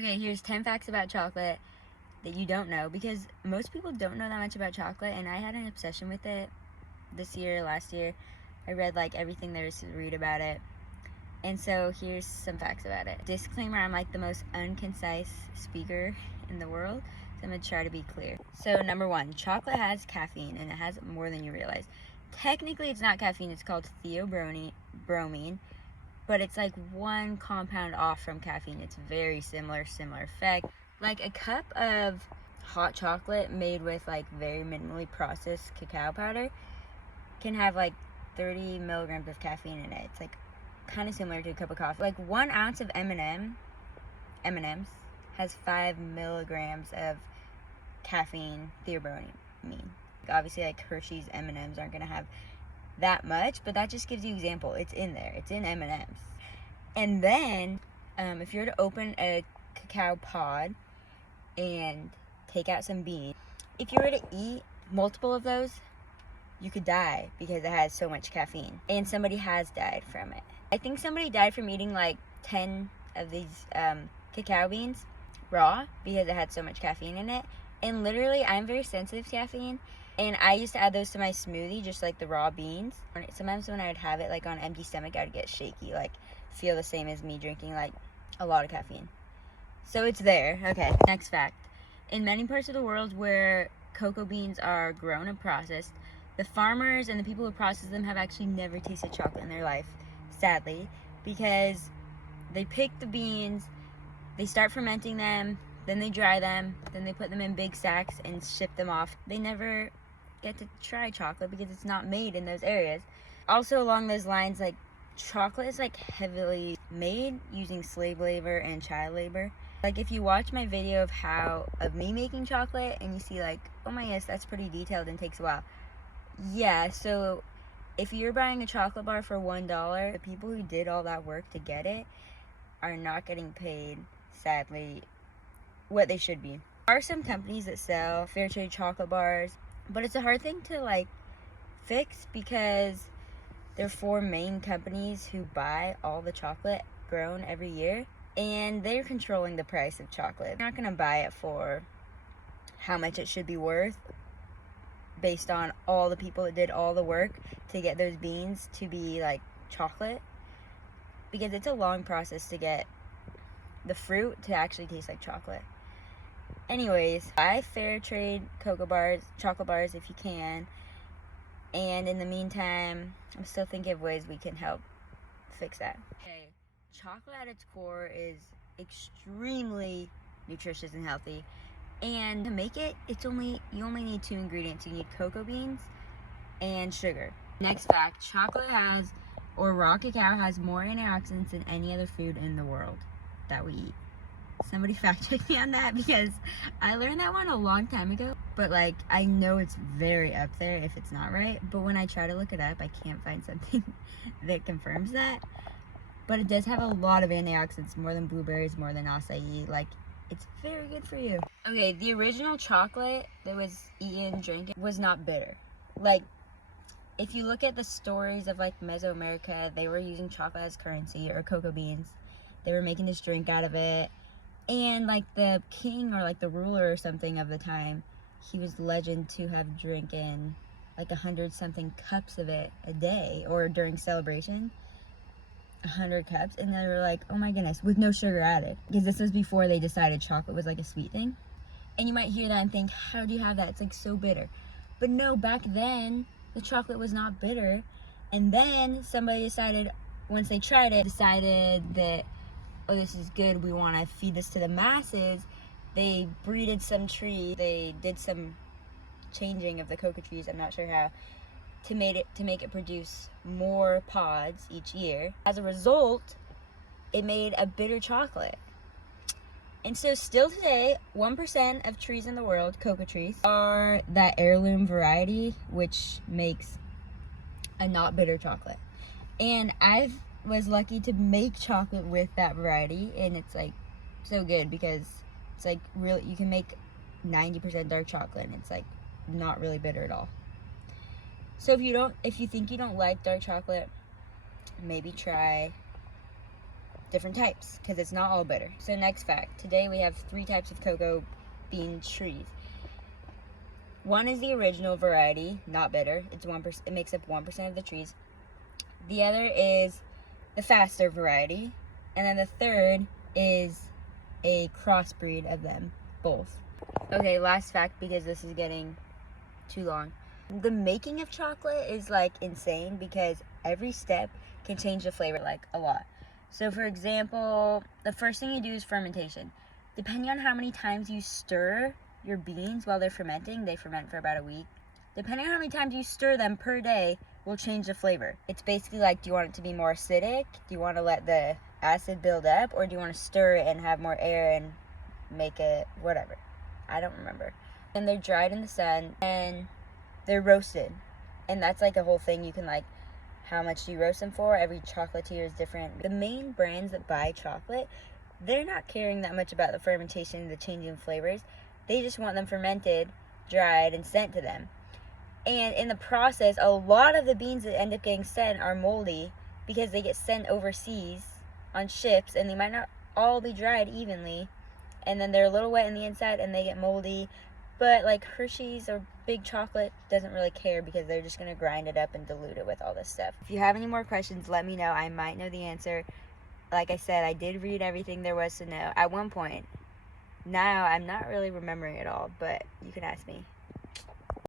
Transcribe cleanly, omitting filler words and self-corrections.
Okay, here's 10 facts about chocolate that you don't know, because most people don't know that much about chocolate, and I had an obsession with it this year, last year. I read like everything there is to read about it. And so here's some facts about it. Disclaimer, I'm like the most unconcise speaker in the world, so I'm gonna try to be clear. So number one, chocolate has caffeine, and it has more than you realize. Technically it's not caffeine, it's called theobromine, but it's like one compound off from caffeine. It's very similar effect. Like a cup of hot chocolate made with like very minimally processed cacao powder can have like 30 milligrams of caffeine in it. It's like kind of similar to a cup of coffee. Like 1 ounce of M&M's has 5 milligrams of caffeine, theobromine. Obviously, like Hershey's M&M's aren't gonna have that much, but that just gives you an example. It's in there. It's in M&M's. And then, if you were to open a cacao pod and take out some beans, if you were to eat multiple of those, you could die because it has so much caffeine. And somebody has died from it. I think somebody died from eating like 10 of these cacao beans raw because it had so much caffeine in it. And literally, I'm very sensitive to caffeine, and I used to add those to my smoothie, just like the raw beans. Sometimes when I would have it like on an empty stomach, I would get shaky, like feel the same as me drinking like a lot of caffeine. So it's there. Okay, next fact. In many parts of the world where cocoa beans are grown and processed, the farmers and the people who process them have actually never tasted chocolate in their life, sadly, because they pick the beans, they start fermenting them, then they dry them, then they put them in big sacks and ship them off. They never get to try chocolate because it's not made in those areas. Also along those lines, like chocolate is like heavily made using slave labor and child labor. Like if you watch my video of me making chocolate and you see like, oh my gosh, that's pretty detailed and takes a while. Yeah, so if you're buying a chocolate bar for $1, the people who did all that work to get it are not getting paid, sadly, what they should be. There are some companies that sell fair trade chocolate bars, but it's a hard thing to like fix because there are 4 main companies who buy all the chocolate grown every year, and they're controlling the price of chocolate. You're not gonna buy it for how much it should be worth based on all the people that did all the work to get those beans to be like chocolate, because it's a long process to get the fruit to actually taste like chocolate. Anyways, buy fair trade chocolate bars if you can, and in the meantime, I'm still thinking of ways we can help fix that. Okay, chocolate at its core is extremely nutritious and healthy, and to make it, you only need 2 ingredients. You need cocoa beans and sugar. Next fact, raw cacao has more antioxidants than any other food in the world that we eat. Somebody fact check me on that, because I learned that one a long time ago, but like I know it's very up there if it's not right, but when I try to look it up, I can't find something that confirms that. But it does have a lot of antioxidants, more than blueberries, more than acai. Like, it's very good for you. Okay, the original chocolate that was eaten, drinking, was not bitter. Like, if you look at the stories of like Mesoamerica, they were using chocolate as currency, or cocoa beans. They were making this drink out of it. And like the king or like the ruler or something of the time, he was legend to have drinking like 100-something cups of it a day, or during celebration, 100 cups. And they were like, oh my goodness, with no sugar added, because this was before they decided chocolate was like a sweet thing. And you might hear that and think, how do you have that? It's like so bitter. But no, back then the chocolate was not bitter. And then somebody decided, once they tried it, decided that, oh, this is good, we want to feed this to the masses. They breeded some tree, they did some changing of the cocoa trees, I'm not sure how, to make it produce more pods each year. As a result, it made a bitter chocolate. And so still today, 1% of trees in the world, cocoa trees, are that heirloom variety, which makes a not bitter chocolate. And I was lucky to make chocolate with that variety, and it's like so good because it's like really, you can make 90% dark chocolate and it's like not really bitter at all. So if you think you don't like dark chocolate, maybe try different types because it's not all bitter. So next fact, today we have 3 types of cocoa bean trees. One is the original variety, not bitter. It's 1%. It makes up 1% of the trees. The other is the faster variety, and then the third is a crossbreed of them both. Okay, last fact because this is getting too long. The making of chocolate is like insane because every step can change the flavor like a lot. So for example, the first thing you do is fermentation. Depending on how many times you stir your beans while they're fermenting, they ferment for about a week. Depending on how many times you stir them per day will change the flavor. It's basically like, do you want it to be more acidic? Do you want to let the acid build up? Or do you want to stir it and have more air and make it whatever? I don't remember. And they're dried in the sun and they're roasted. And that's like a whole thing. You can like, how much do you roast them for? Every chocolatier is different. The main brands that buy chocolate, they're not caring that much about the fermentation and the changing flavors. They just want them fermented, dried, and sent to them. And in the process, a lot of the beans that end up getting sent are moldy because they get sent overseas on ships and they might not all be dried evenly. And then they're a little wet in the inside and they get moldy. But like Hershey's or Big Chocolate doesn't really care because they're just going to grind it up and dilute it with all this stuff. If you have any more questions, let me know. I might know the answer. Like I said, I did read everything there was to know at one point. Now I'm not really remembering it all, but you can ask me.